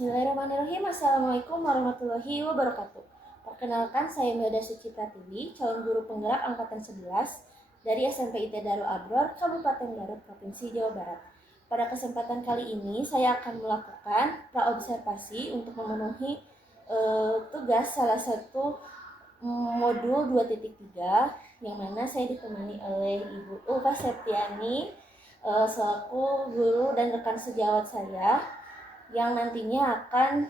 Bismillahirrahmanirrahim. Assalamualaikum warahmatullahi wabarakatuh. Perkenalkan, saya Melda Suci Pratiwi, calon guru penggerak angkatan 11 dari SMP IT Darul Abror, Kabupaten Garut, Provinsi Jawa Barat. Pada kesempatan kali ini, saya akan melakukan praobservasi untuk memenuhi tugas salah satu modul 2.3 yang mana saya ditemani oleh Ibu Ulfa Septiani selaku guru dan rekan sejawat saya yang nantinya akan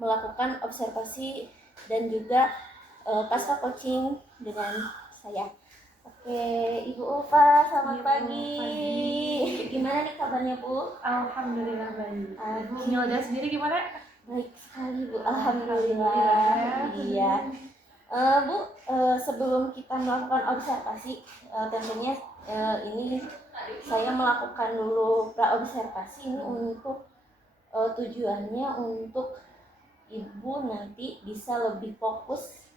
melakukan observasi dan juga pasca coaching dengan saya. Oke, Ibu Ulfa, selamat pagi. Gimana nih kabarnya, Bu? Alhamdulillah baik. Bu Milda sendiri gimana? Baik sekali, Bu. Alhamdulillah. Iya. Bu, sebelum kita melakukan observasi, tentunya ini saya melakukan dulu praobservasi ini untuk tujuannya untuk Ibu nanti bisa lebih fokus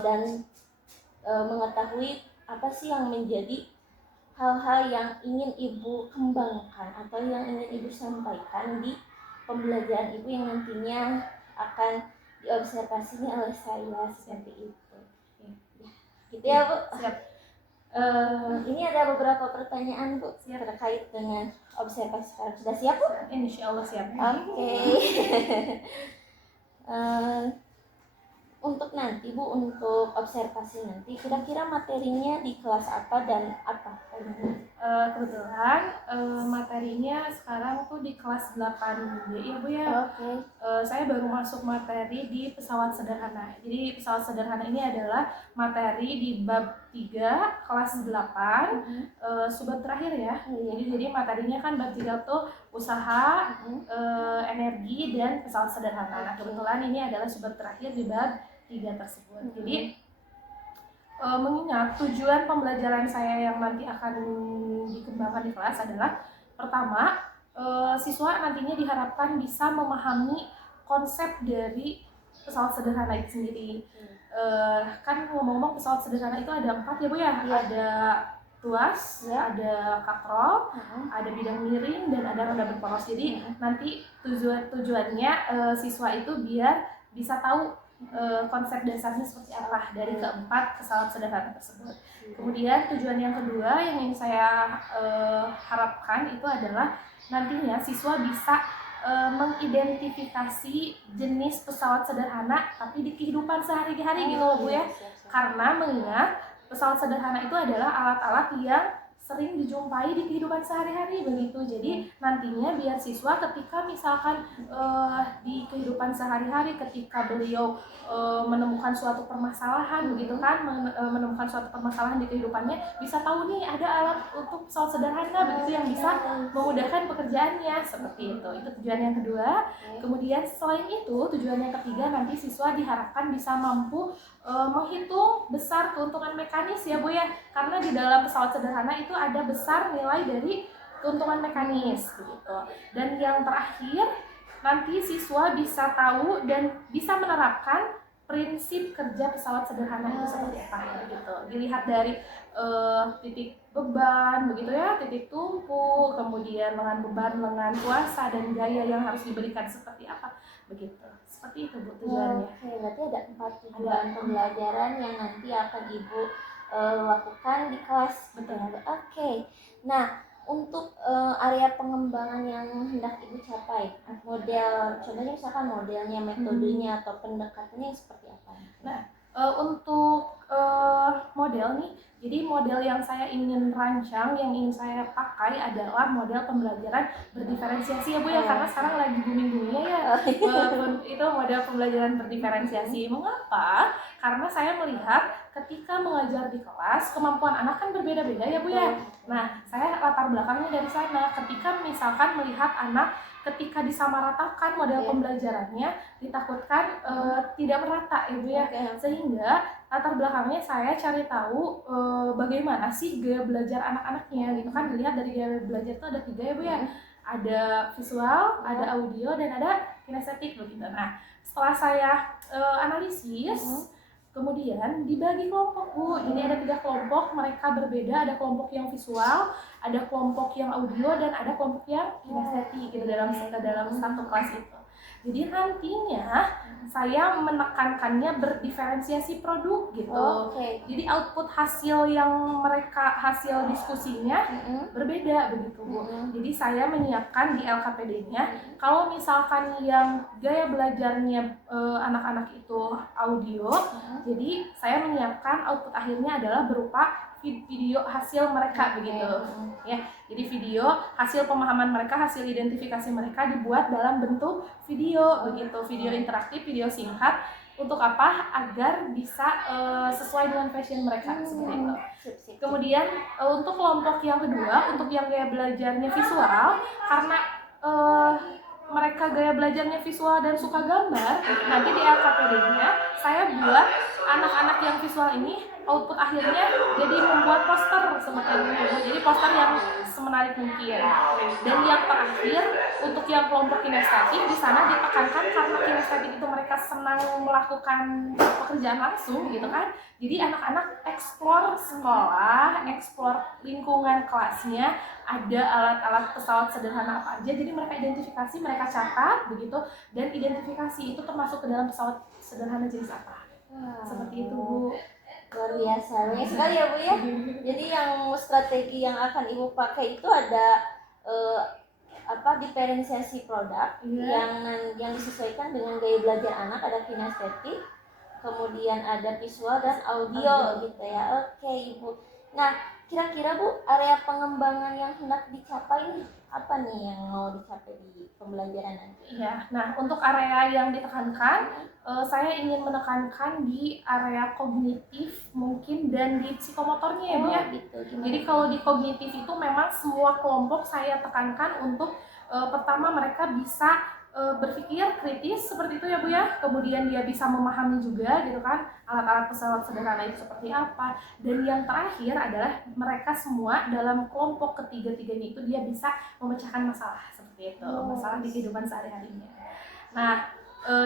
dan mengetahui apa sih yang menjadi hal-hal yang ingin Ibu kembangkan atau yang ingin Ibu sampaikan di pembelajaran Ibu yang nantinya akan diobservasinya oleh saya seperti itu. Ya, gitu ya, Bu. Siap. Ini ada beberapa pertanyaan, Bu, terkait dengan observasi sekarang. Sudah siap, Bu? Insya Allah siap. Oke. Untuk nanti, Bu, untuk observasi nanti, kira-kira materinya di kelas apa dan apa? Kebetulan materinya sekarang tuh di kelas 8B ya Bu ya. Oke. Saya baru masuk materi di pesawat sederhana. Jadi pesawat sederhana ini adalah materi di bab 3 kelas 8 subbab terakhir ya. Jadi materinya kan bab 3 tuh usaha, energi dan pesawat sederhana. Nah, kebetulan ini adalah subbab terakhir di bab 3 tersebut. Jadi mengingat tujuan pembelajaran saya yang nanti akan dikembangkan di kelas adalah pertama, siswa nantinya diharapkan bisa memahami konsep dari pesawat sederhana itu sendiri. Kan ngomong-ngomong pesawat sederhana itu ada 4 ya Bu ya? Ya. Ada tuas, ya, ada kaprol, ada bidang miring, dan ada roda berporos. Jadi nanti tujuannya siswa itu biar bisa tahu konsep dasarnya seperti apa dari keempat pesawat sederhana tersebut. Kemudian tujuan yang kedua yang ingin saya harapkan itu adalah nantinya siswa bisa mengidentifikasi jenis pesawat sederhana tapi di kehidupan sehari-hari gitu loh Bu ya. Karena mengingat pesawat sederhana itu adalah alat-alat yang sering dijumpai di kehidupan sehari-hari begitu. Jadi nantinya biar siswa ketika misalkan di kehidupan sehari-hari ketika beliau menemukan suatu permasalahan begitu kan, menemukan suatu permasalahan di kehidupannya, bisa tahu nih ada alat untuk pesawat sederhana begitu yang bisa memudahkan pekerjaannya seperti itu. Itu tujuan yang kedua. Kemudian selain itu tujuan yang ketiga, nanti siswa diharapkan bisa mampu menghitung besar keuntungan mekanis ya Bu ya, karena di dalam pesawat sederhana itu ada besar nilai dari keuntungan mekanis begitu. Dan yang terakhir, nanti siswa bisa tahu dan bisa menerapkan prinsip kerja pesawat sederhana itu seperti apa begitu. Dilihat dari titik beban begitu ya, titik tumpu, kemudian lengan beban, lengan kuasa, dan gaya yang harus diberikan seperti apa begitu. Seperti itu Bu tujuannya. Oke, berarti ada 4 tujuan pembelajaran yang nanti akan Ibu lakukan di kelas. Betul. Oke. Nah, untuk area pengembangan yang hendak Ibu capai, model, contohnya misalkan modelnya, metodenya, atau pendekatannya seperti apa? Nah, untuk model nih, jadi model yang saya ingin rancang, yang ingin saya pakai adalah model pembelajaran berdiferensiasi ya Bu ya, karena sekarang lagi booming-boomingnya ya itu model pembelajaran berdiferensiasi. Mengapa? Karena saya melihat ketika mengajar di kelas, kemampuan anak kan berbeda-beda ya Bu ya. Nah, saya latar belakangnya dari sana. Ketika misalkan melihat anak ketika disamaratakan model pembelajarannya, ditakutkan tidak merata ya Bu ya. Sehingga latar belakangnya saya cari tahu bagaimana sih gaya belajar anak-anaknya gitu kan. Dilihat dari gaya belajar itu ada 3 ya Bu ya. Ada visual, ada audio, dan ada kinestetik begitu. Nah, setelah saya analisis, kemudian dibagi kelompok Bu. Ini ada 3 kelompok, mereka berbeda. Ada kelompok yang visual, ada kelompok yang audio dan ada kelompok yang kinestetik gitu dalam satu kelas itu. Jadi nantinya saya menekankannya berdiferensiasi produk gitu. Oke. Jadi output hasil yang mereka hasil diskusinya berbeda begitu Bu. Jadi saya menyiapkan di LKPD-nya kalau misalkan yang gaya belajarnya anak-anak itu audio, jadi saya menyiapkan output akhirnya adalah berupa video hasil mereka begitu ya. Jadi video hasil pemahaman mereka, hasil identifikasi mereka dibuat dalam bentuk video begitu, video interaktif, video singkat. Untuk apa? Agar bisa sesuai dengan passion mereka seperti itu. Kemudian untuk kelompok yang kedua, untuk yang gaya belajarnya visual, karena mereka gaya belajarnya visual dan suka gambar, nanti di LKPD-nya saya buat anak-anak yang visual ini output akhirnya jadi membuat poster seperti itu. Jadi poster yang semenarik mungkin. Dan yang terakhir untuk yang kelompok kinestetik, di sana ditekankan karena kinestetik itu mereka senang melakukan pekerjaan langsung gitu kan. Jadi anak-anak explore sekolah, explore lingkungan kelasnya, ada alat-alat pesawat sederhana apa aja. Jadi mereka identifikasi, mereka catat begitu, dan identifikasi itu termasuk ke dalam pesawat sederhana jenis apa. Seperti itu Bu. Luar biasa, banyak sekali ya Bu ya. Jadi yang strategi yang akan Ibu pakai itu ada diferensiasi produk yang disesuaikan dengan gaya belajar anak, ada kinestetik, kemudian ada visual dan audio gitu ya. Oke Ibu. Nah, kira-kira Bu, area pengembangan yang hendak dicapai nih apa nih yang mau dicapai di pembelajaran nanti? Iya, nah untuk area yang ditekankan, saya ingin menekankan di area kognitif mungkin dan di psikomotornya ya Bu ya. Gitu. Jadi kalau di kognitif itu memang semua kelompok saya tekankan untuk pertama mereka bisa berpikir kritis seperti itu ya Bu ya. Kemudian dia bisa memahami juga gitu kan alat-alat pesawat sederhana itu seperti apa. Dan yang terakhir adalah mereka semua dalam kelompok ketiga-tiganya itu dia bisa memecahkan masalah seperti itu, masalah di kehidupan sehari-harinya. Nah,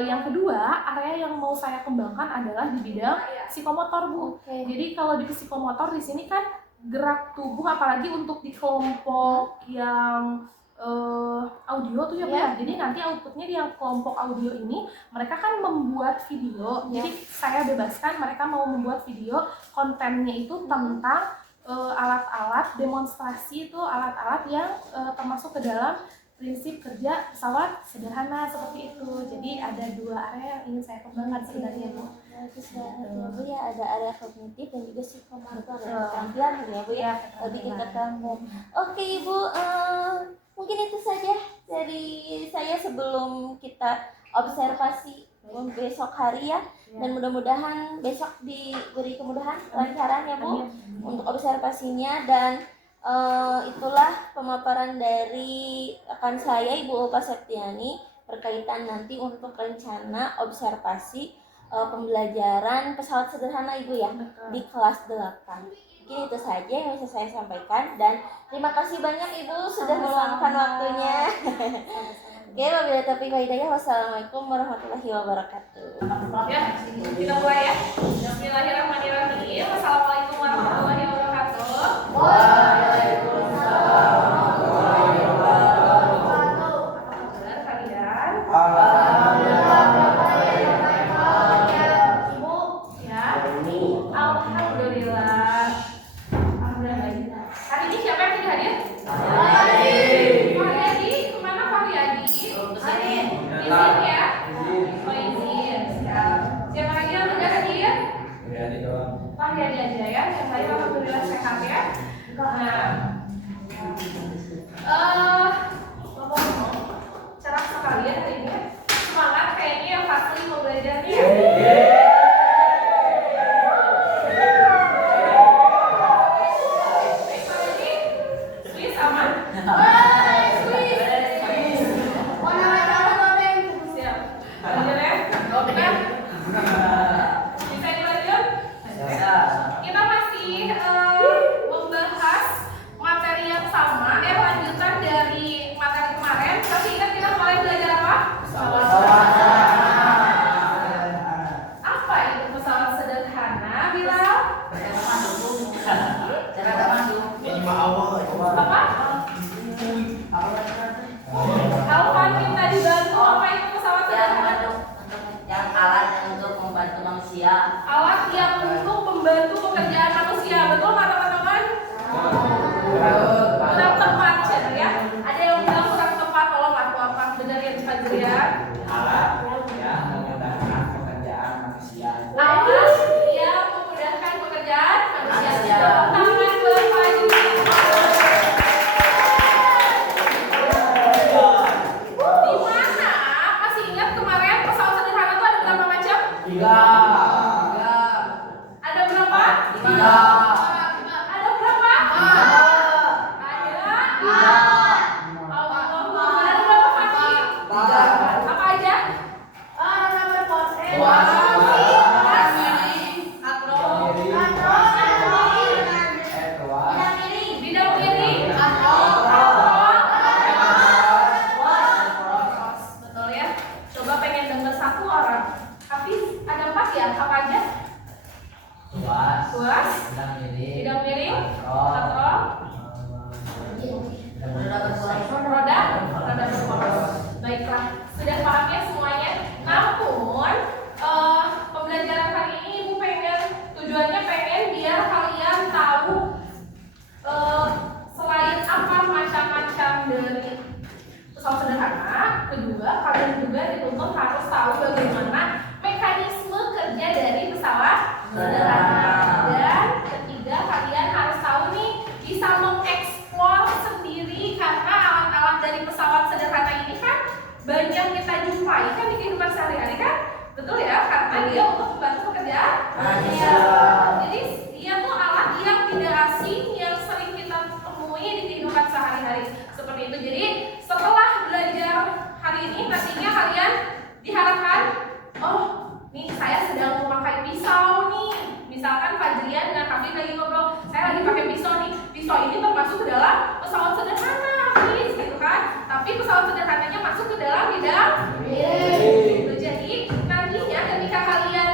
yang kedua, area yang mau saya kembangkan adalah di bidang psikomotor Bu. Jadi kalau di psikomotor di sini kan gerak tubuh, apalagi untuk di kelompok yang audio tuh ya Bu ya. Jadi nanti outputnya di yang kelompok audio ini mereka kan membuat video. Jadi saya bebaskan mereka mau membuat video, kontennya itu tentang alat-alat demonstrasi, itu alat-alat yang termasuk ke dalam prinsip kerja pesawat sederhana seperti itu. Jadi ada dua area yang ingin saya kembangkan sebenarnya Bu. Bagus banget ya Bu ya, ada area kognitif dan juga psikomotor ya, keterampilan ya Bu ya, lebih ke keterampilan. Oke Ibu, mungkin itu saja dari saya sebelum kita observasi besok hari ya. Dan mudah-mudahan besok diberi kemudahan lancaran ya Bu untuk observasinya. Dan itulah pemaparan dari rekan saya Ibu Ulfa Septiani berkaitan nanti untuk rencana observasi pembelajaran pesawat sederhana Ibu ya di kelas 8. Mungkin itu saja yang bisa saya sampaikan, dan terima kasih banyak Ibu sudah meluangkan waktunya. Oke, wabillahi taufiq wal hidayah. Wassalamualaikum warahmatullahi wabarakatuh. Ya, kita mulai ya. Bismillahirrahmanirrahim. Wassalamualaikum warahmatullahi wabarakatuh. Waalaikumsalam warahmatullahi wabarakatuh. Apa kabar kalian? Alhamdulillah. Ibu, ya. Alhamdulillah. Alhamdulillah. Hari ini siapa yang tidak hadir? Fahri. Kemana Fahri Adi? Izin ya. Oh izin. Siapa lagi yang tidak hadir? Fahri Adi aja ya. Yang lain alhamdulillah sehat ya. Ngomong-ngomong, cerah sekali ya hari ini. Semangat kayaknya yang pasti mau belajarnya. Swiss aman? Siap. Lanjut ya. Bisa dilanjut? Kita masih membahas materi yang sama, lanjutan dari materi kemarin. Tapi ingat kita kemarin belajar apa? Apa itu pesawat sederhana, Bilal? Ini mah awal. Apa? Alvan minta dibantu apa itu pesawat sederhana? Yang alat yang untuk membantu manusia. Alat yang untuk membantu pekerjaan manusia, betul nggak teman-teman? Kurang tepat ya? Ada yang bilang kurang tepat, tolong aku apa? Benar ya Fajrian? Alat yang memudahkan pekerjaan manusia. Alat yang memudahkan pekerjaan manusia. Tangan buat Fajrian. Di mana? Masih ingat kemarin pesawat sederhana itu ada berapa macam? 3. Ada berapa? 3. Ada berapa? Ada. Ada berapa kaki? 3. Apa aja? Bidang miring. Betul ya. Coba pengen dengar satu orang. Hafiz, ada 4 ya? Apa aja? Tuas, bidang miring, kontrol, roda berporos. Baiklah, sudah paham ya semuanya. Namun pembelajaran kali ini Ibu tujuannya pengen biar kalian tahu selain apa macam-macam dari pesawat sederhana, kedua kalian juga dituntut harus tahu bagaimana mekanisme kerja dari pesawat sederhana. Dan ketiga kalian harus tahu nih bisa mengeksplor sendiri karena alat-alat dari pesawat sederhana ini kan banyak kita jumpai kan di kehidupan sehari-hari kan, betul ya, karena dia untuk membantu pekerjaan manusia. Jadi dia tuh alat yang tidak asing yang sering kita temui di kehidupan sehari-hari seperti itu. Jadi setelah belajar hari ini nantinya kalian diharapkan, oh nih saya sedang memakai pisau nih. Misalkan Fajrian dengan Hafid lagi ngobrol, saya lagi pakai pisau nih. Pisau ini termasuk ke dalam pesawat sederhana, Hafiz, gitu kan? Tapi pesawat sederhananya masuk ke dalam bidang gitu. Jadi nantinya ketika kalian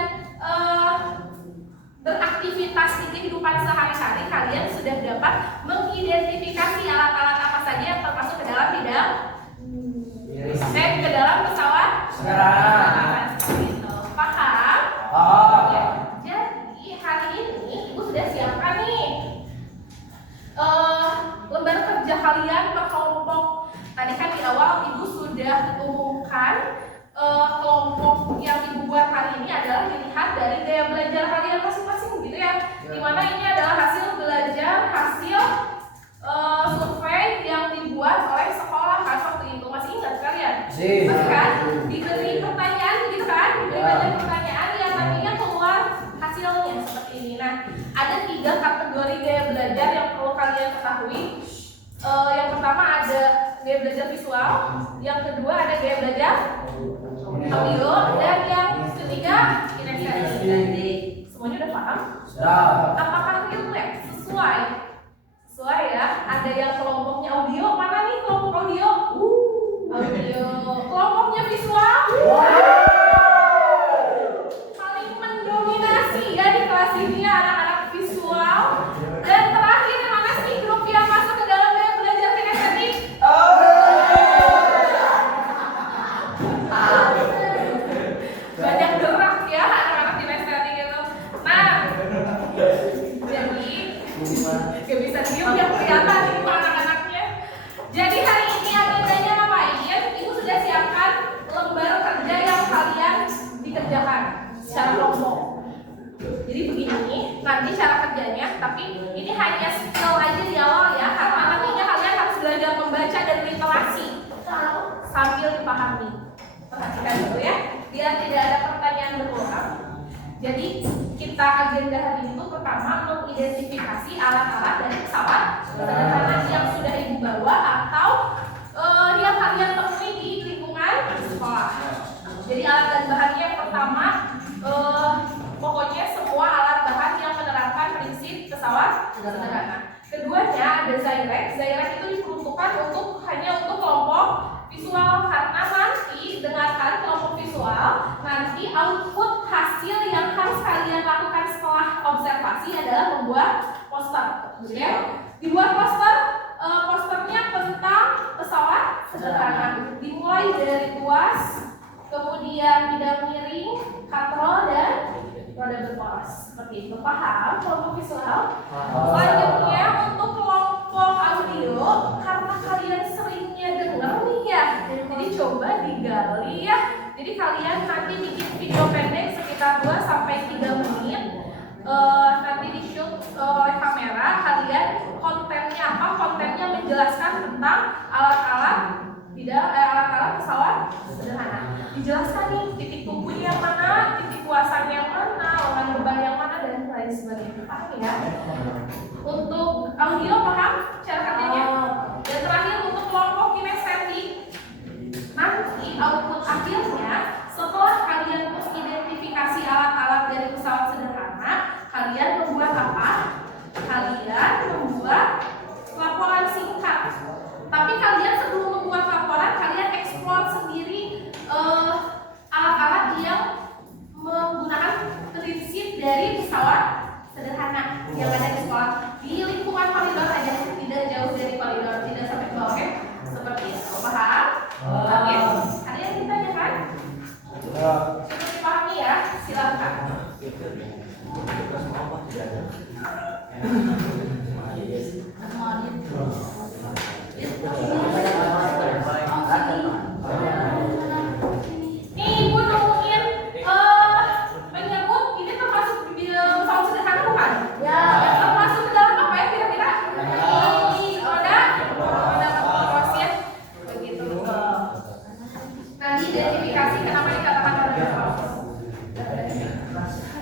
beraktivitas di kehidupan sehari-hari, kalian sudah dapat mengidentifikasi alat-alat apa saja yang termasuk ke dalam bidang ke dalam pesawat sederhana. Seperti itu. Paham? Ya. Jadi hari ini Ibu sudah siapkan nih lembar kerja kalian per kelompok. Tadi kan di awal Ibu sudah umumkan kelompok yang Ibu buat hari ini adalah dilihat dari gaya belajar kalian masing-masing gitu ya. Dimana ini adalah hasil belajar, hasil survei yang dibuat oleh sekolah kan waktu itu. Masih ingat kalian? Masih kan? Diberi pertanyaan gitu kan? Diberi banyak pertanyaan yang nantinya keluar hasilnya seperti ini. Nah, ada 3 kategori gaya belajar yang perlu kalian ketahui. Yang pertama ada gaya belajar visual, yang kedua ada gaya belajar audio, dan yang ketiga kinestetik. Semuanya udah paham? Apakah relate? Sesuai ya? Ada yang kelompoknya audio, mana nih kelompok audio? Audio. Kelompoknya visual? Paling mendominasi ya di kelas ini ya anak-anak visual. Dan terakhir mana sih grup yang masuk ke dalam gaya belajar kinestetik? Banyak gerak ya anak-anak kinestetik itu. Nah, jadi gak bisa diem yang kelihatan itu anak-anaknya. Jadi hari ini agendanya ngapain? Ibu sudah siapkan lembar kerja yang kalian dikerjakan secara kelompok. Jadi begini, nanti cara kerjanya, tapi ini hanya skill aja di awal ya, karena nantinya kalian harus belajar membaca dan literasi sambil dipahami. Perhatikan dulu ya, biar tidak ada pertanyaan berulang. Jadi kita agenda hari ini tuh pertama mengidentifikasi alat-alat dari pesawat sederhana yang sudah Ibu bawa atau yang kalian temui di lingkungan sekolah. Jadi alat dan bahannya yang pertama pokoknya semua alat bahan yang menerapkan prinsip pesawat sederhana. Keduanya ada Zyrex. Zyrex itu diperuntukkan hanya untuk kelompok visual karena nanti dengarkan kelompok visual, nanti output hasil yang harus kalian lakukan setelah observasi adalah membuat poster. Ya. Dibuat poster Seperti itu, paham kelompok visual? Selanjutnya untuk kelompok audio, karena kalian seringnya dengar nih ya, jadi coba digali ya. Jadi kalian nanti bikin video pendek sekitar 2 sampai 3 menit. Nanti di shoot oleh kamera. Kalian kontennya apa? Kontennya menjelaskan tentang alat-alat alat-alat pesawat sederhana. Dijelaskan nih titik tumpunya yang mana, titik kuasanya yang mana, lengan beban yang mana, dan lain sebagainya. Paham ya? Untuk audio paham cara kerjanya? Dan terakhir untuk kelompok kinestetik, nanti output akhirnya setelah kalian mengidentifikasi alat-alat dari pesawat sederhana, kalian membuat apa? Kalian membuat laporan singkat. Tapi kalian sebelum membuat laporan, kalian eksplor sendiri alat-alat yang menggunakan prinsip dari pesawat sederhana yang ada di sekolah di lingkungan koridor aja, tidak jauh dari koridor, tidak sampai ke bawah, oke? Seperti itu, paham? Oke? Ada yang ditanyakan? Cukup dipahami ya? Silakan. Nih ibu nemuin penyebut ini termasuk pesawat sederhana bukan? Ya. Termasuk ke dalam apa ya kira-kira? Roda mesin begitu. Nanti identifikasi kenapa dikatakan roda.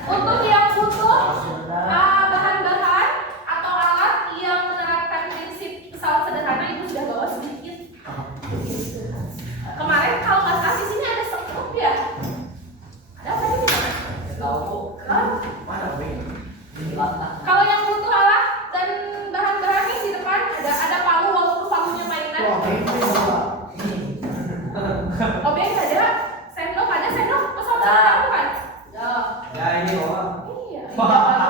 Untuk yang butuh bahan-bahan atau alat yang menerapkan prinsip pesawat sederhana itu sudah bawa sedikit. Kemarin kalau nggak salah di sini ada sekrup ya. Ada apa ini? Kalau yang butuh alat dan bahan-bahannya di depan ada palu, walaupun palunya mainan. Obeng ada, sendok ada, sendok pesawat sederhana bukan? Ya ini bawa. Iya, bagus.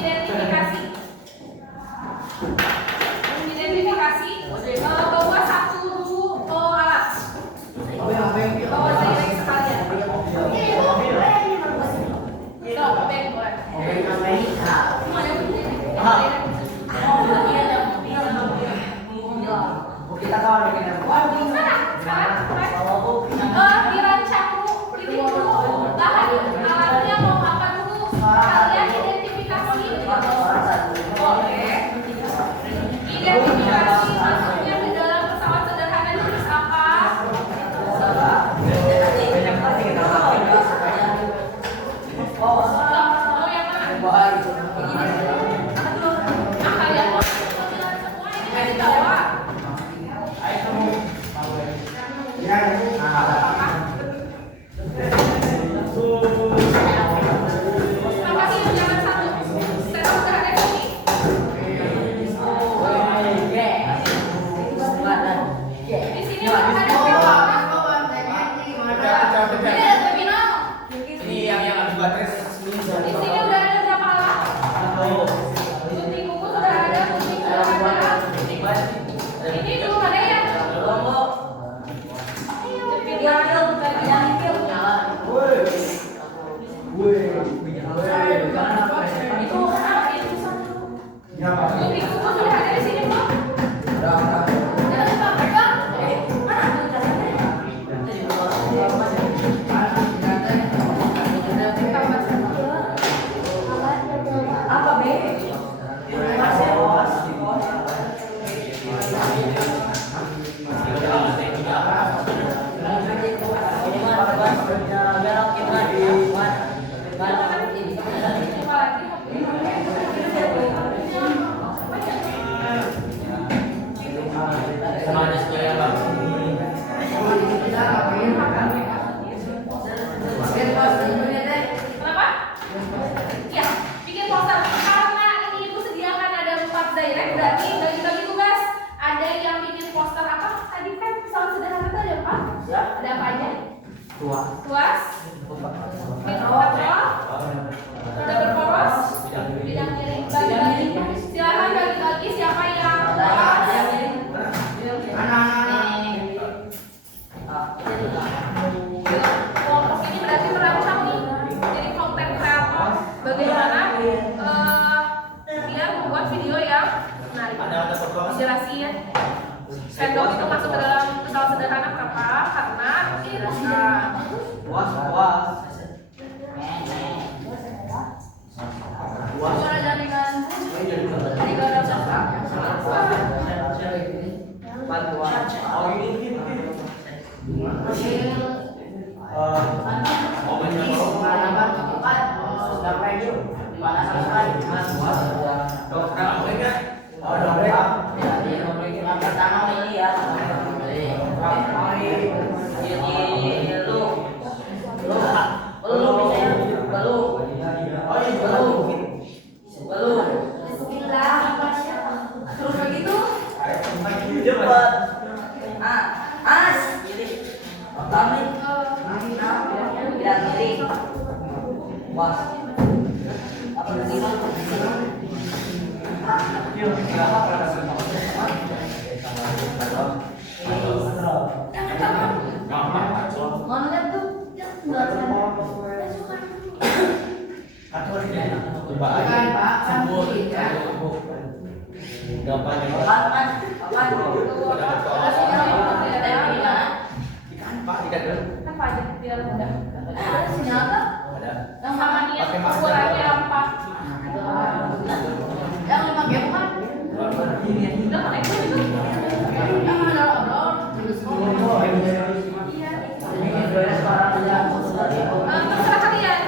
Identifikasi. Identifikasi. Bawa satu dulu alat. Bawa seiring sekalian. Obeng boleh. Semuanya Kita kawan bikin dirancang dulu, ini dulu bahan alatnya mau apa dulu, kalian identifikasi. Boleh. Identifikasi masuknya ke dalam pesawat sederhana jenis apa? Mau yang mana? Kalian semua ini dibawa. Apa sih yang jangan satu? Sendok udah ada di sini. Di sini udah ada berapa? Ini ada terminal. Ini yang harus baterai Di sini udah ada berapa alat? Gunting kuku sudah ada, gunting sudah ada. Ini belum ada ya? Gunting kuku sudah ada di sini belum? Apa be? Kenapa? Ya, bikin poster. Karena ini ibu sediakan ada 4 direct, berarti bagi-bagi tugas. Ada yang bikin poster apa? Tadi kan pesawat sederhana itu ada apa? Ada apa aja? Tuas, kontrol, roda berporos, bidang miring, bagi-bagi. Silakan bagi-bagi siapa yang kelompok ini berarti merancang nih. video yang menarik. Ada foto. Jelasin. Sendok itu masuk ke dalam pesawat sederhana kenapa? Karena dirasakan. Was, was. Suara jaringan. Tiga ada Bantuan. Oh ini. Yang pertama ini ya. Belum bisa ya? Belum. Bismillah. Terus begitu. Cepat. As. Kami. Tidak kiri. Wah. Apa tadi? Mana tuh? Bukan Pak, sambut. Gampang ya. Kapan? Kapan? Pak, tidak ada. Apa aja biar mudah. Ada sinyal tak? Ada. Yang sama niat ukurannya apa? Yang 5 game kan? Udah kan itu? Yang ada obrolan. Terserah kalian.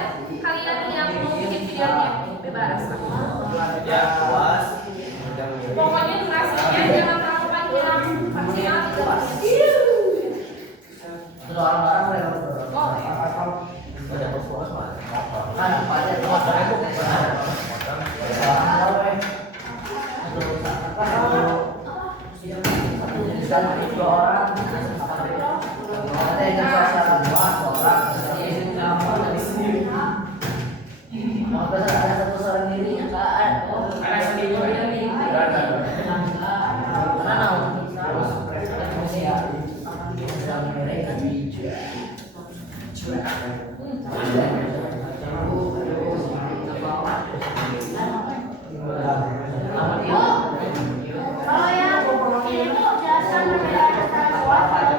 Kalian yang mau bikin videonya bebas. Ya, puas. Pokoknya durasinya jangan terlalu panjang, maksimal 3 menit. Boleh. Udah puas, Mas. Kan apa aja tuh? Kalau yang ini tuh jelasan Apa aja?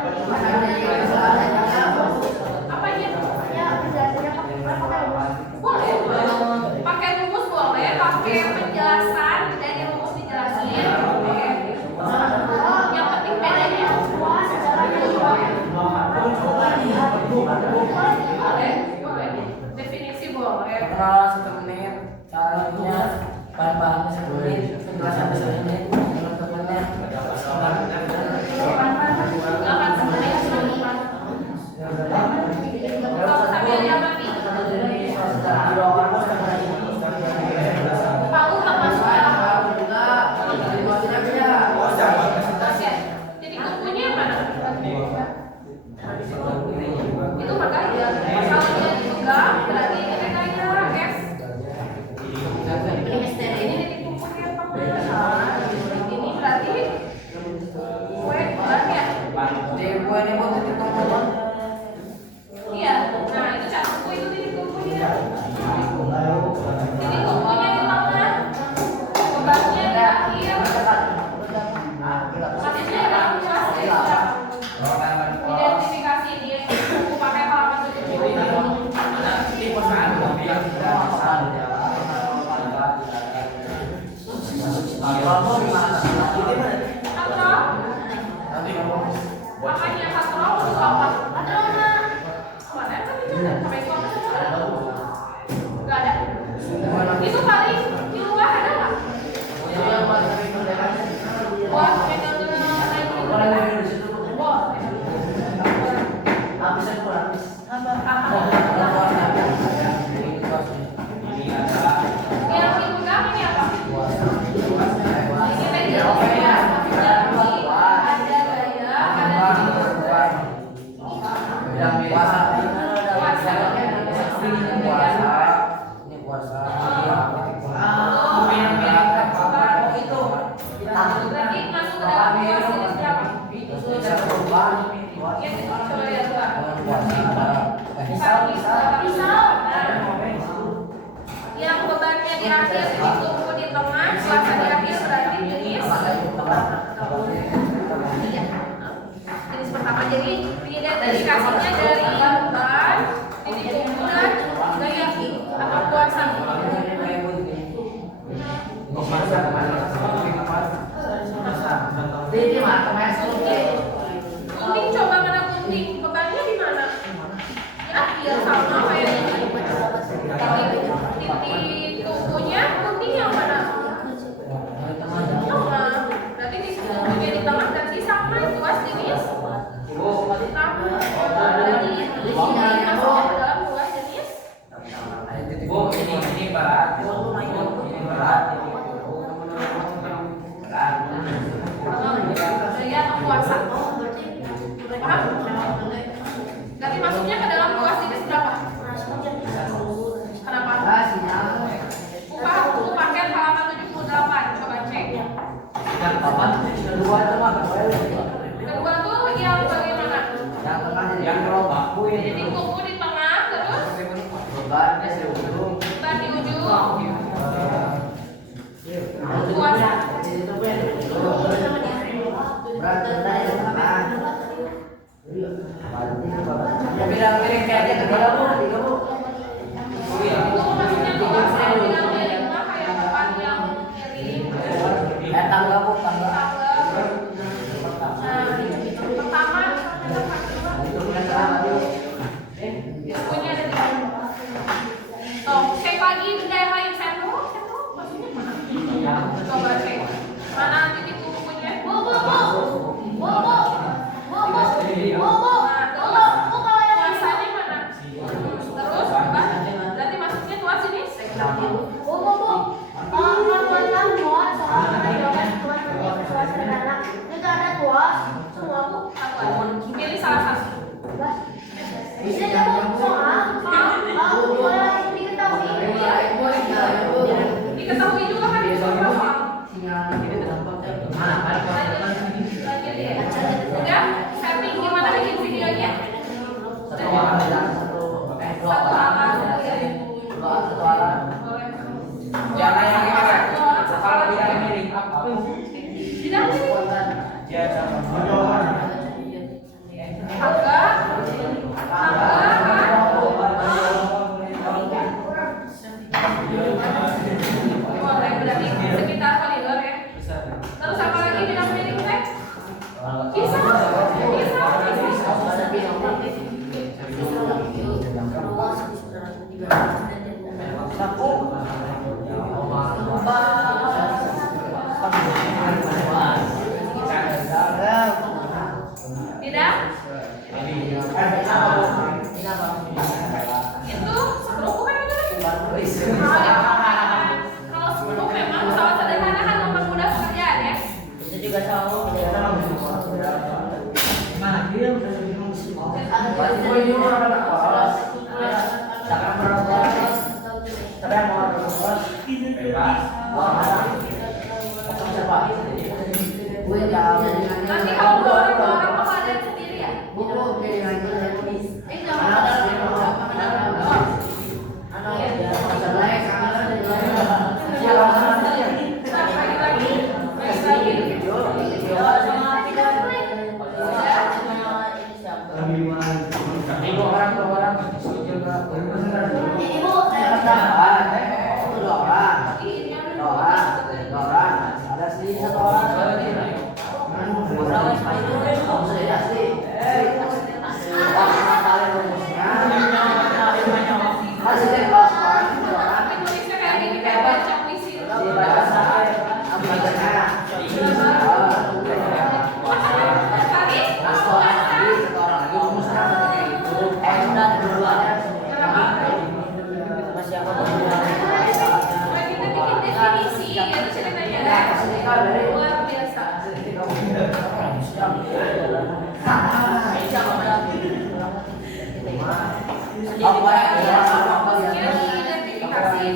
ya penjelasannya Boleh. Pakai rumus boleh, pakai penjelasan dari rumus dijelasin. Boleh. Yang penting bedanya. Boleh. Boleh. Definisi boleh. Kenalan 1 menit, caranya bahan-bahannya 1 menit, penjelasan 1 menit, teman-temannya. Kalau sambil dia mati. Palu tak masuk ya. Jadi kukunya mana? Itu makanya kalau dia dipegang berarti ini kayak es. Ini jadi kukunya pembelaan. Ini berarti kue bulan ya? Iya. Nah itu cat kuku itu jadi kukunya. Jadi kukunya di tengah, kebabnya di akhir. Maksudnya identifikasi dia kuku pakai halaman 70. Katro, makanya katro untuk apa? Mana kan itu? Sampai suara nggak ada. Itu paling di luar ada nggak? Buat pegang naik itu ada? Boleh. Yang dipegang ini apa? Ini media. Gunting coba mana gunting? Bebannya di mana? Ya, biar sama kayak ini. Titik kukunya gunting yang mana? Sama. Berarti di kukunya di tengah berarti sama luas jenis. Sama. Berarti di sini masuknya ke dalam luas jenis. Ini berat. Ini berat. Daya atau kuasa. Paham? Berarti masuknya ke dalam luas jenis berapa? Kenapa? Buku paket halaman 78, coba cek. Kedua tuh yang bagaimana? Titik kuku di tengah, terus beban di ujung. Kuasa. Bilang miring kayak dia kedua Bu. Kuku maksudnya kuasa, bilang miring mah kayak depan yang miring. Tangga Bu, tangga. Pertama, kukunya ada di mana? Tuh, cek lagi benda yang lain. Sentrum maksudnya mana? Coba cek. Mana titik kukunya? Kuasanya mana? Terus, berarti masuknya tuas ini? Pilih salah satu. Diketahui juga kan itu berapa? Udah, setting gimana bikin videonya? Satu alat. Boleh. Jangan yang kalau tidak miring apa? Tidak miring. Tangga. Boleh, berarti sekitar koridor ya. Terus apa lagi tidak miring teh? Bisa. Tidak? Itu sekerupu kan itu? Kalau sekerupu memang pesawat sederhana kan mempermudah pekerjaan ya. Itu juga sama. Nanti kalau dua orang bakal ada sendiri ya? Tulisnya kayak gini, kayak baca puisi. Kita bikin definisi, itu ceritanya luar biasa. Identifikasi di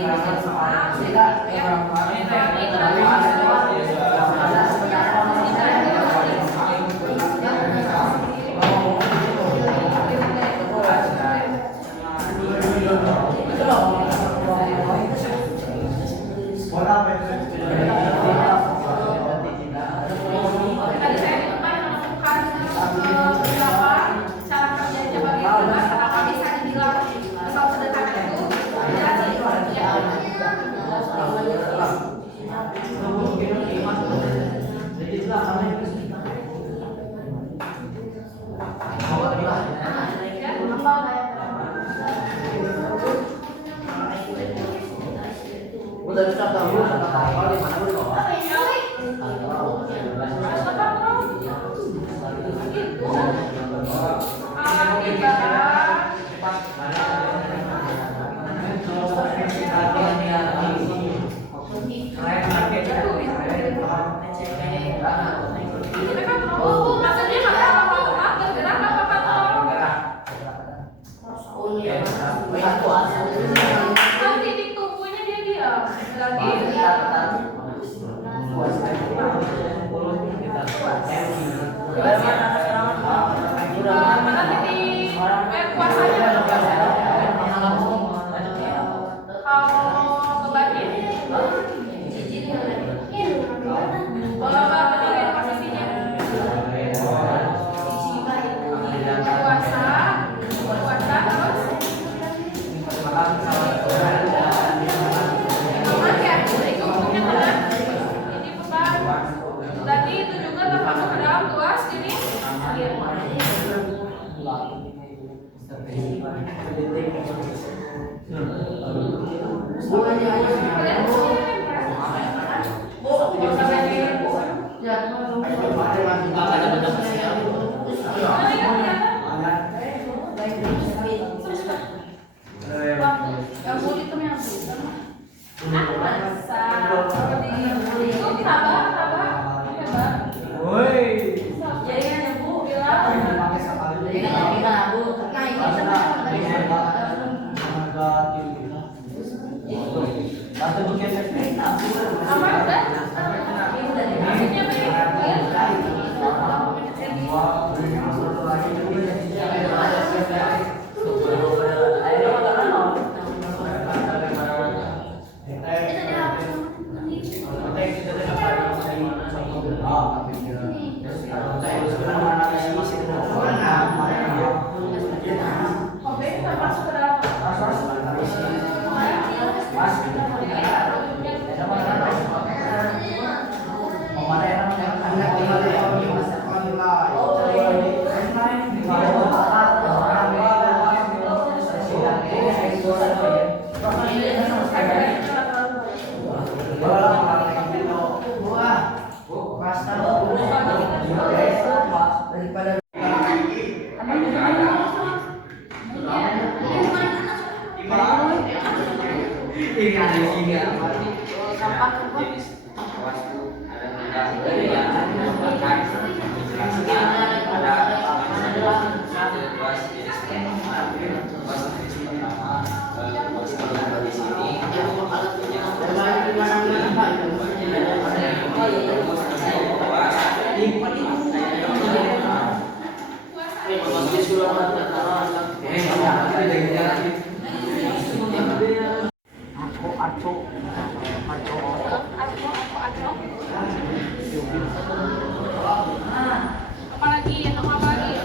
Apalagi yang apa lagi?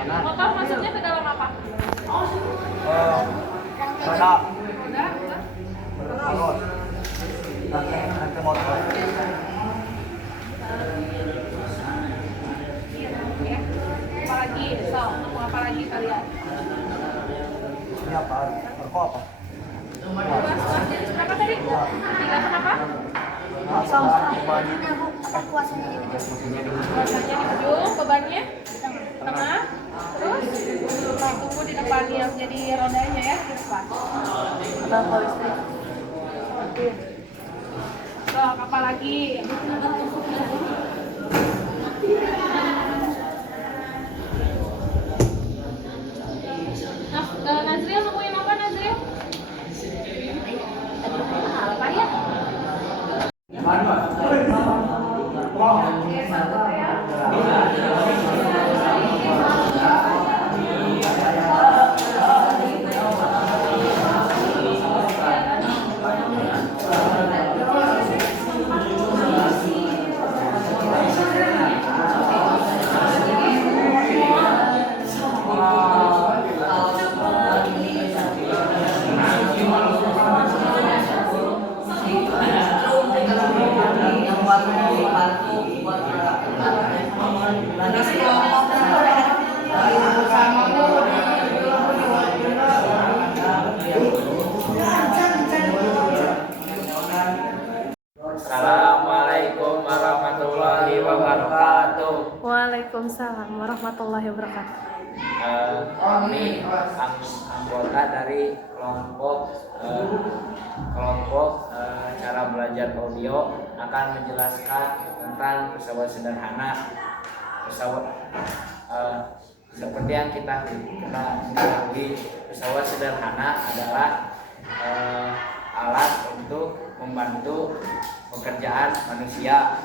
Motor masuknya ke dalam apa? Roda. Udah. Nanti motor. Ya. Apalagi, so, mau apa lagi kalian? Ini apa? Rokok apa? Apa tadi? Tiga kenapa? Kuasanya di ujung. Kuasanya di ujung, bebannya tengah, terus tunggu di depan yang jadi rodanya ya, di depan. So, apa lagi? Nah, Nazril nemuin apa Nazril? Apa ya? Assalamualaikum warahmatullahi wabarakatuh. Waalaikumsalam warahmatullahi wabarakatuh. Kami anggota dari kelompok cara belajar audio akan menjelaskan tentang pesawat sederhana. Seperti yang kita ketahui, pesawat sederhana adalah alat untuk membantu pekerjaan manusia.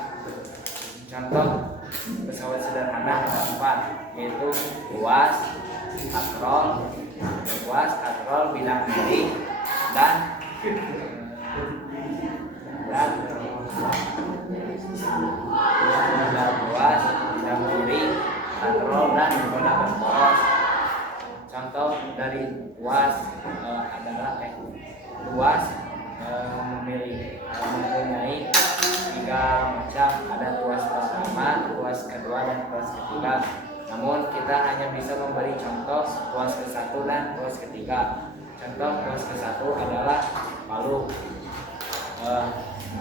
Contoh pesawat sederhana ada 4, yaitu UAS, katrol, bidang miring, dan UAS, bidang miring, katrol, dan roda berporos. Contoh dari UAS adalah UAS mempunyai 3 macam, ada UAS pertama, UAS kedua, dan UAS ketiga. Namun kita hanya bisa memberi contoh UAS ke-1 dan UAS ketiga. Contoh UAS ke-1 adalah palu.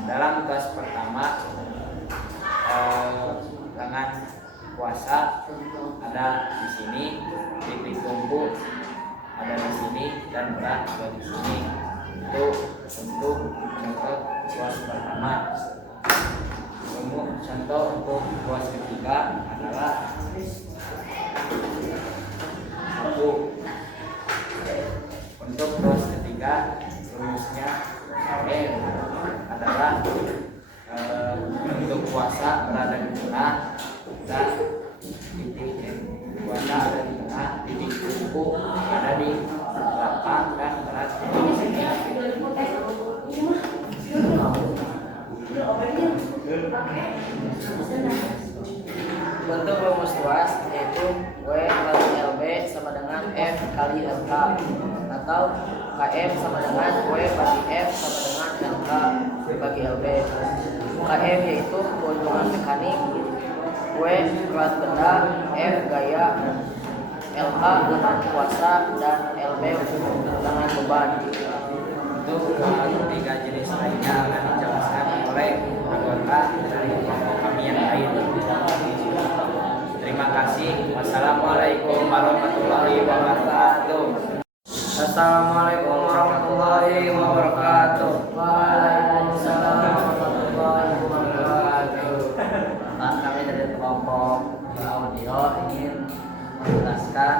Dalam UAS pertama, lengan kuasa ada di sini, titik tumpu ada di sini, dan berat ada di sini. Itu untuk contoh UAS pertama. Contoh untuk UAS ketiga adalah 1. Untuk UAS ketiga rumusnya adalah untuk kuasa berada di tengah dan titik kuasa ada di tengah, titik tumpu ada di belakang, dan berat di sini. Bentuk rumus UAS yaitu W kali LB sama dengan F kali LK, atau KM sama dengan W bagi F sama dengan LK bagi LB. KM yaitu keuntungan mekanik, W kelas benda, F gaya, LH dengan kuasa, dan LB dengan beban. Untuk ketiga jenis lainnya akan dijelaskan oleh anggota dari kelompok kami yang lain. Terima kasih. Wassalamualaikum warahmatullahi wabarakatuh. Assalamualaikum warahmatullahi wabarakatuh. Waalaikumsalam warahmatullahi wabarakatuh. Pak, kami dari kelompok audio ingin menjelaskan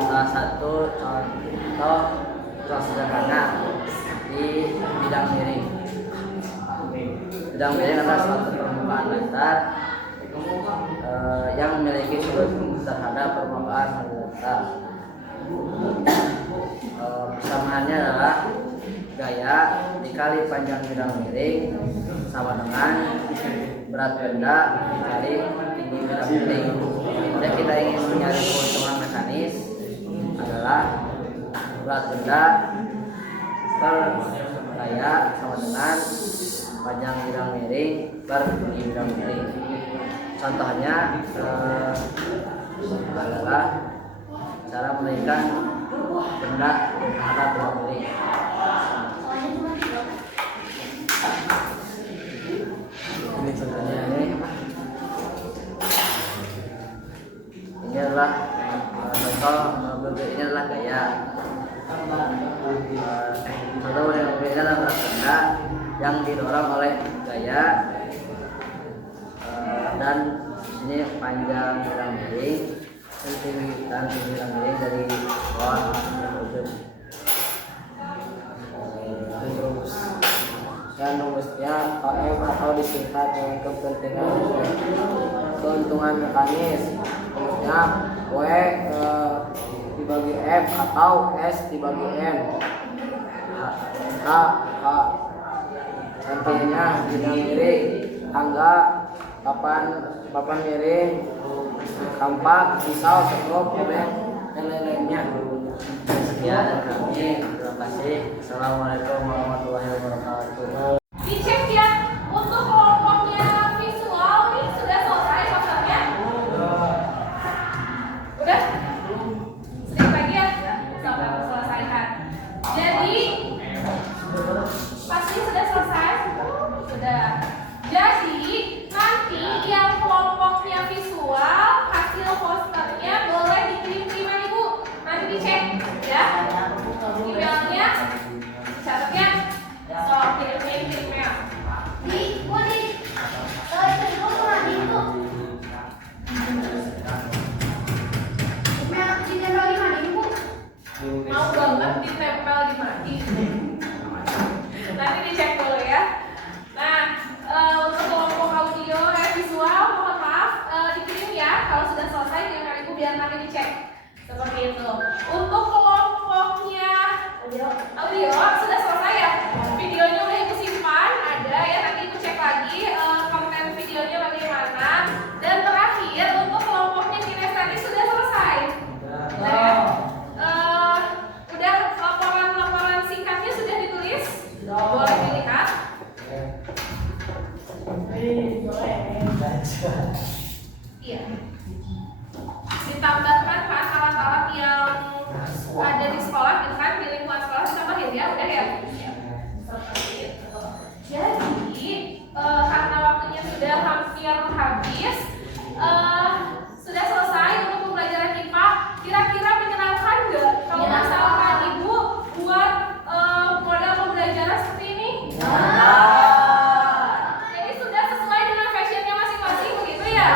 salah satu contoh sederhana di bidang miring. Bidang miring adalah suatu permukaan datar yang memiliki sudut terhadap permukaan horizontal. Persamaannya adalah gaya dikali panjang bidang miring sama dengan berat benda dikali tinggi bidang miring. Kemudian kita ingin mencari keuntungan mekanis adalah berat benda per gaya sama dengan panjang bidang miring per tinggi bidang miring. Contohnya adalah cara menaikkan benda terhadap bidang miring. Ini contohnya ini adalah contoh ini adalah gaya. Contoh yang berbeda adalah berat benda yang didorong oleh gaya, dan ini panjang bidang miring dan tinggi bidang miring dari bawah ke terus. Dan rumusnya KM atau disingkat dengan keuntungan mekanis. Rumusnya W dibagi F atau S dibagi M. H contohnya bidang miring, tangga, papan miring, kampak, pisau, sekop, obeng, dan lain-lainnya. Sekian dari kami. Terima kasih. Assalamualaikum warahmatullahi wabarakatuh. Dicek ya, untuk kelompoknya visual nih sudah selesai maksudnya? Udah? Sedikit lagi ya, sampai aku selesaikan. Jadi pasti sudah selesai? Sudah. Jadi nanti yang kelompoknya visual hasil posternya boleh dikirim-kirim Ibu. Nanti dicek ya. Emailnya catat ya. So, kirim email. Di, Bu, di. Itu mana di itu? Email ditempel di mana, Bu? Mau banget ditempel di mana? Nanti dicek dulu ya. Nah, untuk kelompok audio visual mohon maaf dikirim ya kalau sudah selesai dengan Ibu biar nanti dicek seperti itu. Untuk kelompoknya audio sudah selesai ya, videonya udah Ibu simpan ada ya, nanti Ibu cek lagi konten videonya bagaimana. Dan terakhir untuk kelompoknya kinestetik sudah selesai. Udah ya? Udah laporan singkatnya sudah ditulis, boleh dilihat. Iya. Ditambahkan Pak alat-alat yang ada di sekolah, gitu kan, di lingkungan sekolah ditambahin ya, udah ya. Seperti itu. Jadi karena waktunya sudah hampir habis, sudah selesai untuk pembelajaran IPA. Kira-kira menyenangkan nggak kalau misalkan Ibu buat model pembelajaran seperti ini? Jadi sudah sesuai dengan fashionnya masing-masing begitu ya?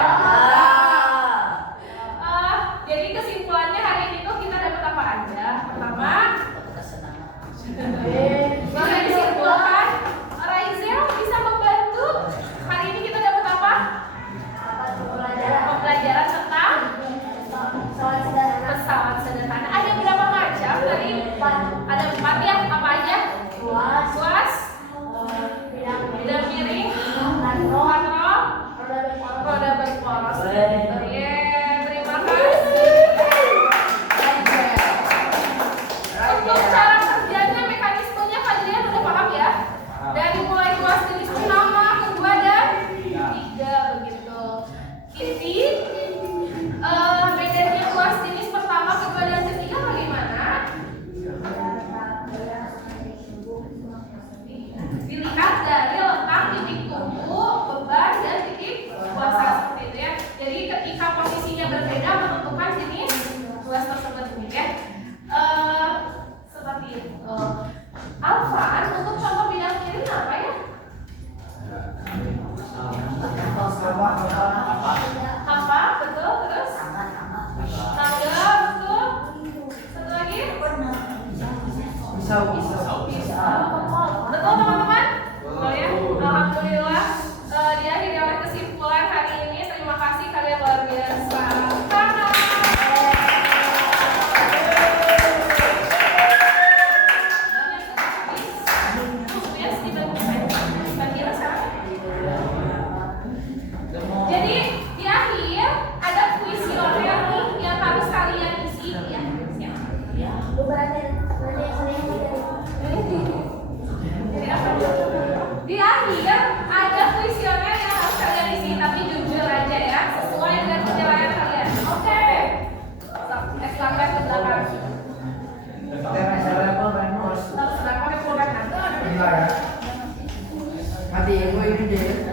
Mati ibu ini deh.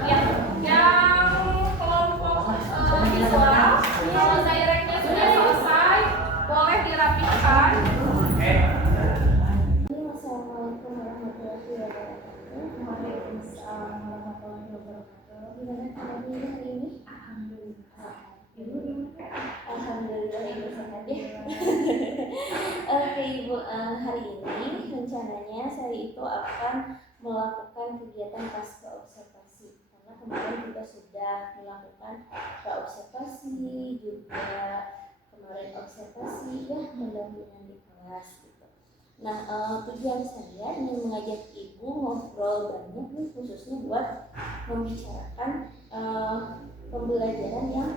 Yang kelompok visual, kalau directnya sudah selesai, boleh dirapikan. Assalamualaikum warahmatullahi wabarakatuh. Waalaikumsalam warahmatullahi wabarakatuh. Gimana kabarnya hari ini? Alhamdulillah. Ibu gimana? Alhamdulillah ibu sehat ya. Oke ibu, hari ini rencananya saya itu akan melakukan kegiatan pasca observasi karena kemarin kita sudah melakukan praobservasi juga kemarin observasi ya pendampingan di kelas gitu. Nah tujuan saya ingin mengajak ibu ngobrol banyak nih khususnya buat membicarakan pembelajaran yang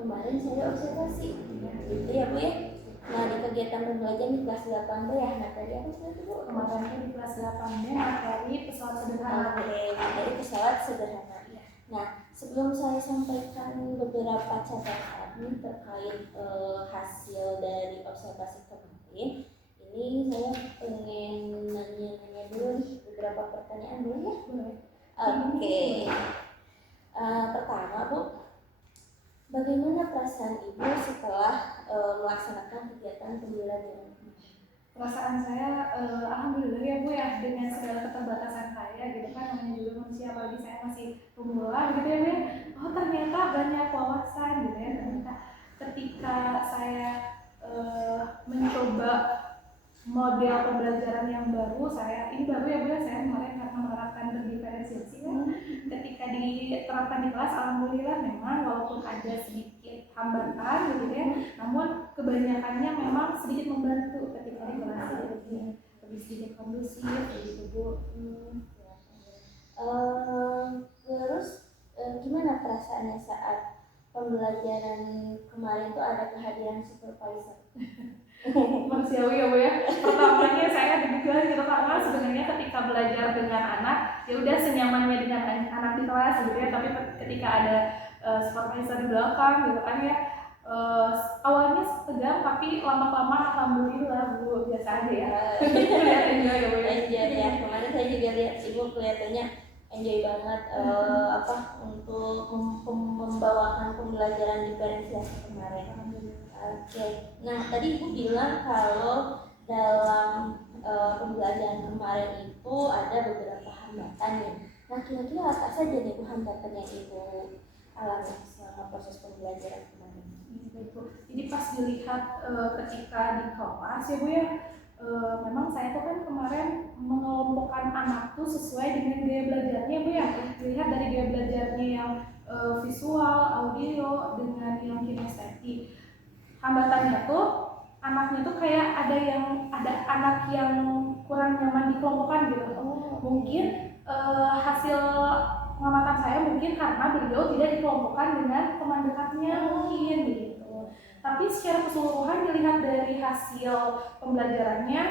kemarin saya observasi gitu ya bu ya. Nah di kegiatan pembelajaran di kelas 8B ya materi apa sih itu bu? Kemarin di kelas 8B materi pesawat sederhana. Oke, materi pesawat sederhana. Nah sebelum saya sampaikan beberapa catatan terkait hasil dari observasi kemarin, ini saya pengen nanya-nanya dulu nih beberapa pertanyaan dulu ya. Oke. Pertama bu, bagaimana perasaan ibu setelah melaksanakan kegiatan pembelajaran? Perasaan saya alhamdulillah ya bu ya, dengan segala keterbatasan saya gitu kan, namanya juga manusia, apalagi saya masih pemula gitu ya bu ya. Oh ternyata banyak wawasan gitu ya, ternyata ketika saya mencoba model pembelajaran yang baru, ini baru ya bu ya, saya kemarin karena menerapkan berdiferensiasi kan. Ketika diterapkan di kelas, alhamdulillah memang walaupun ada sedikit hambatan gitu ya, namun kebanyakannya memang sedikit membantu ketika di kelas lebih sedikit kondusif gitu bu. Terus gimana perasaannya saat pembelajaran kemarin itu ada kehadiran supervisor? Manusiawi ya bu ya. Pertamanya saya deg-degan gitu karena sebenarnya ketika belajar dengan anak ya udah senyamannya dengan anak di kelas gitu ya, tapi ketika ada supervisor di belakang gitu kan ya, awalnya tegang tapi lama-lama alhamdulillah bu biasa aja ya. Enjoy ya bu ya. Enjoy ya, kemarin saya juga lihat ibu kelihatannya enjoy banget untuk membawakan pembelajaran diferensiasi kemarin. Oke, nah tadi ibu bilang kalau dalam pembelajaran kemarin itu ada beberapa hambatannya. Nah kira-kira apa saja nih bu hambatan yang ibu alami selama proses pembelajaran kemarin? Jadi pas dilihat ketika di kelas ya bu ya, memang saya tuh kan kemarin mengelompokkan anak tuh sesuai dengan gaya belajarnya bu ya. Dilihat dari gaya belajarnya yang visual, audio, dengan yang kinestetik. Hambatannya tuh anaknya tuh kayak ada anak yang kurang nyaman dikelompokkan gitu. Mungkin hasil pengamatan saya mungkin karena beliau tidak dikelompokkan dengan teman dekatnya mungkin gitu. Tapi secara keseluruhan dilihat dari hasil pembelajarannya,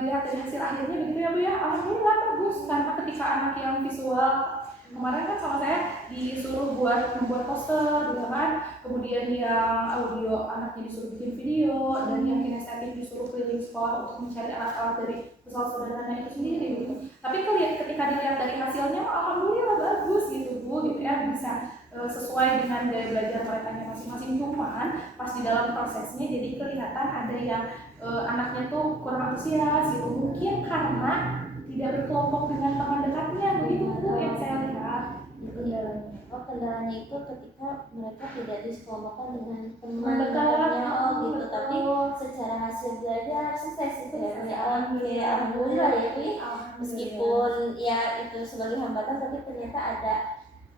dilihat dari hasil akhirnya begitu ya bu ya, alhamdulillah bagus. Karena ketika anak yang visual kemarin kan sama saya disuruh membuat poster gitu kan, kemudian yang audio anaknya disuruh bikin video, dan yang kinestetik disuruh keliling sekolah untuk mencari alat-alat dari pesawat sederhana itu sendiri gitu. Tapi ketika dilihat dari hasilnya alhamdulillah bagus gitu bu, gitu ya, bisa sesuai dengan gaya belajar mereka masing-masing. Cuman pas di dalam prosesnya jadi kelihatan ada yang anaknya tuh kurang antusias gitu, mungkin karena tidak berkelompok dengan teman dekatnya begitu bu yang saya lihat. Kendalanya itu ketika mereka tidak disekolahkan dengan teman Teman dekat. dekatnya, gitu. Tapi secara hasil belajar sukses gitu ya. Oke, alhamdulillah ya Bu ya. Meskipun ya itu sebagai hambatan, tapi ternyata ada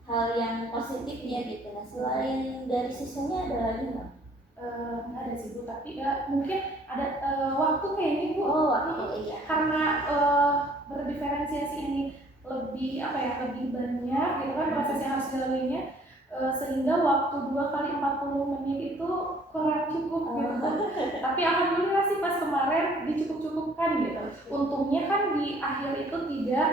hal yang positifnya gitu. Nah selain dari sisanya ada lagi nggak? Ada sih bu, tapi mungkin ada waktu kayaknya bu. Oh waktu iya. Karena berdiferensiasi ini lebih lebih banyak gitu kan proses yang harus dilaluinya, sehingga waktu 2 kali 40 menit itu kurang cukup gitu kan. Tapi alhamdulillah sih pas kemarin dicukup-cukupkan gitu. Untungnya kan di akhir itu tidak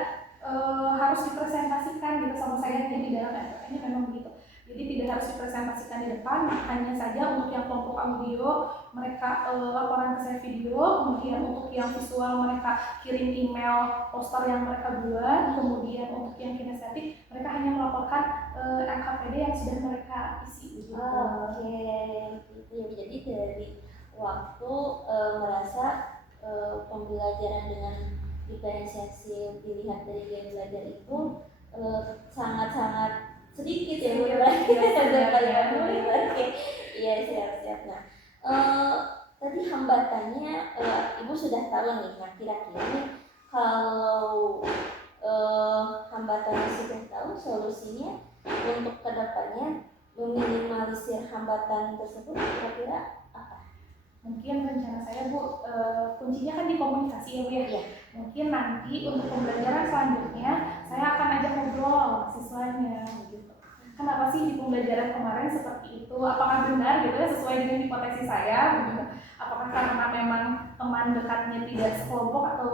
harus dipresentasikan gitu sama saya, jadi dalam SPM-nya memang begitu. Jadi tidak harus dipresentasikan di depan, hanya saja untuk yang kelompok audio mereka laporan ke saya video, kemudian untuk yang visual mereka kirim email poster yang mereka buat, kemudian untuk yang kinestetik berarti mereka hanya melaporkan LKPD yang sudah mereka isi gitu. Oke, gitu ya. Jadi dari waktu merasa pembelajaran dengan diferensiasi dilihat dari gaya belajar itu sangat-sangat sedikit ya Bu. Oke, iya siap-siap. Nah, tadi hambatannya Ibu sudah tahu nih. Nah, kira-kira nih kalau hambatannya sudah tahu, solusinya untuk kedepannya meminimalisir hambatan tersebut kira-kira apa? Mungkin rencana saya Bu, kuncinya kan di komunikasi ya Bu ya. Iya. Mungkin nanti untuk pembelajaran selanjutnya saya akan ajak ngobrol siswanya gitu. Kenapa sih di pembelajaran kemarin seperti itu? Apakah benar gitu ya sesuai dengan hipotesis saya? Gitu. Apakah karena memang teman dekatnya tidak sekelompok atau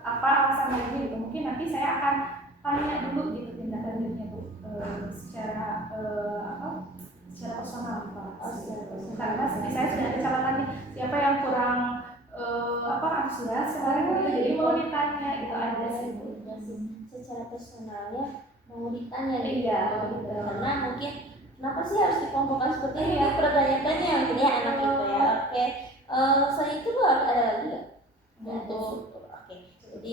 apa alasan lainnya gitu? Mungkin nanti saya akan tanya dulu gitu tindak lanjutnya Bu, secara secara personal Pak. Karena saya sudah ada catatannya siapa yang kurang antusias kemarin gitu, jadi mau ditanya gitu ada sih Bu. Secara personalnya mau ditanya nih Iya, gitu. betul. Karena mungkin kenapa sih harus dikelompokkan seperti ini? Pertanyaannya mungkin ya anak itu ya. Oke, selain itu ada lagi nggak? Untuk oke, jadi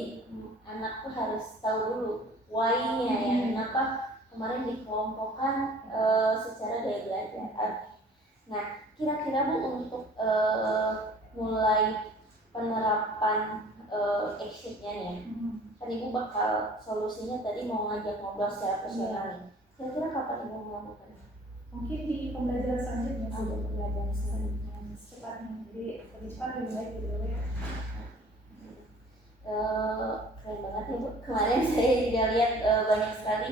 anak tuh harus tahu dulu why-nya ya, kenapa kemarin dikelompokkan secara gaya belajar. Nah, kira-kira Bu untuk mulai penerapan actionnya nih ya, kan Ibu bakal solusinya tadi mau ngajak ngobrol secara personal nih. Kira-kira kapan Ibu melakukannya? Mungkin di pembelajaran selanjutnya sih. Untuk pembelajaran selanjutnya. Secepatnya, jadi lebih cepat lebih baik gitu ya. Keren banget ya Bu. Kemarin saya juga lihat banyak sekali.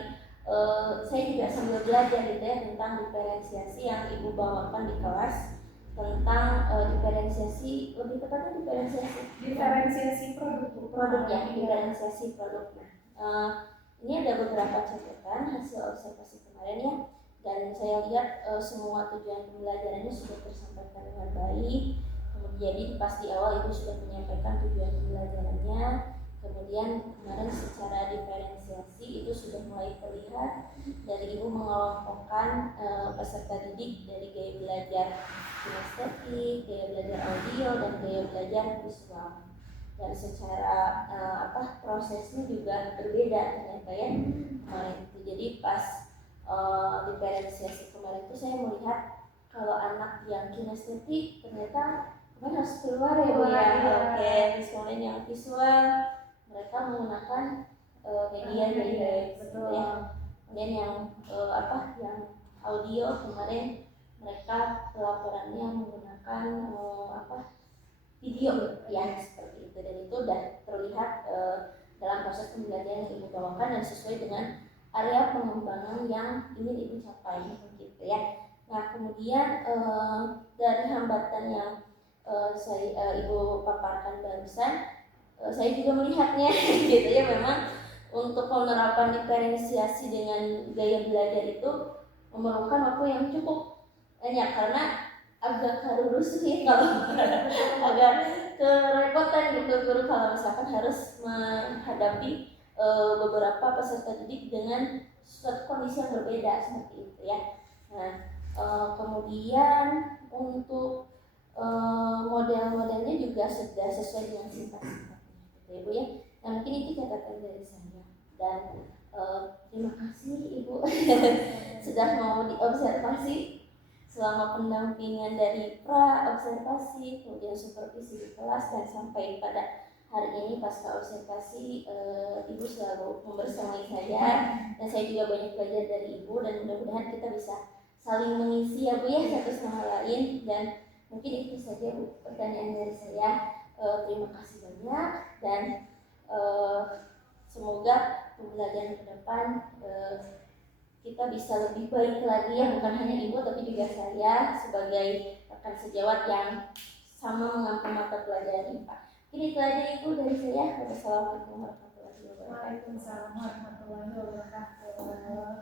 Saya juga sambil belajar gitu ya tentang diferensiasi yang Ibu bawakan di kelas, tentang diferensiasi, lebih tepatnya diferensiasi produk ya, diferensiasi produk. Ini ada beberapa catatan hasil observasi kemarin ya, dan saya lihat semua tujuan pembelajarannya sudah tersampaikan dengan baik. Jadi pas di awal Ibu sudah menyampaikan tujuan pembelajarannya, kemudian kemarin secara diferensiasi itu sudah mulai terlihat dari Ibu mengelompokkan peserta didik dari gaya belajar kinestetik, gaya belajar audio, dan gaya belajar visual. Dan secara prosesnya juga berbeda ternyata ya kemarin itu. Jadi pas diferensiasi kemarin itu saya melihat kalau anak yang kinestetik ternyata harus keluar ya Bu ya. Oke, kemudian yang visual mereka menggunakan media betul ya. Kemudian yang yang audio kemarin mereka pelaporannya menggunakan video ya seperti itu, dan itu sudah terlihat dalam proses pembelajaran yang Ibu bawakan dan sesuai dengan area pengembangan yang ingin Ibu capai gitu ya. Nah, kemudian dari hambatan yang Ibu paparkan barusan, saya juga melihatnya gitu ya, memang untuk penerapan diferensiasi dengan gaya belajar itu memerlukan waktu yang cukup banyak, karena agak harus ya kalau agak kerepotan gitu guru kalau misalkan harus menghadapi beberapa peserta didik dengan suatu kondisi yang berbeda seperti itu ya. Nah, kemudian untuk model-modelnya juga sudah sesuai dengan sifat-sifatnya gitu ya Bu ya. Nah, mungkin itu catatan dari saya, dan terima kasih Ibu sudah mau diobservasi selama pendampingan dari pra-observasi, kemudian supervisi di kelas, dan sampai pada hari ini pasca observasi Ibu selalu membersamai saya, dan saya juga banyak belajar dari Ibu, dan mudah-mudahan kita bisa saling mengisi ya Bu ya satu sama lain. Dan mungkin itu saja Bu pertanyaan dari saya. Terima kasih banyak, dan semoga pembelajaran ke depan kita bisa lebih baik lagi ya, bukan hanya Ibu tapi juga saya sebagai rekan sejawat yang sama mengampu mata pelajaran IPA. Ini itu aja Ibu dari saya. Wassalamualaikum warahmatullahi wabarakatuh. Waalaikumsalam warahmatullahi wabarakatuh.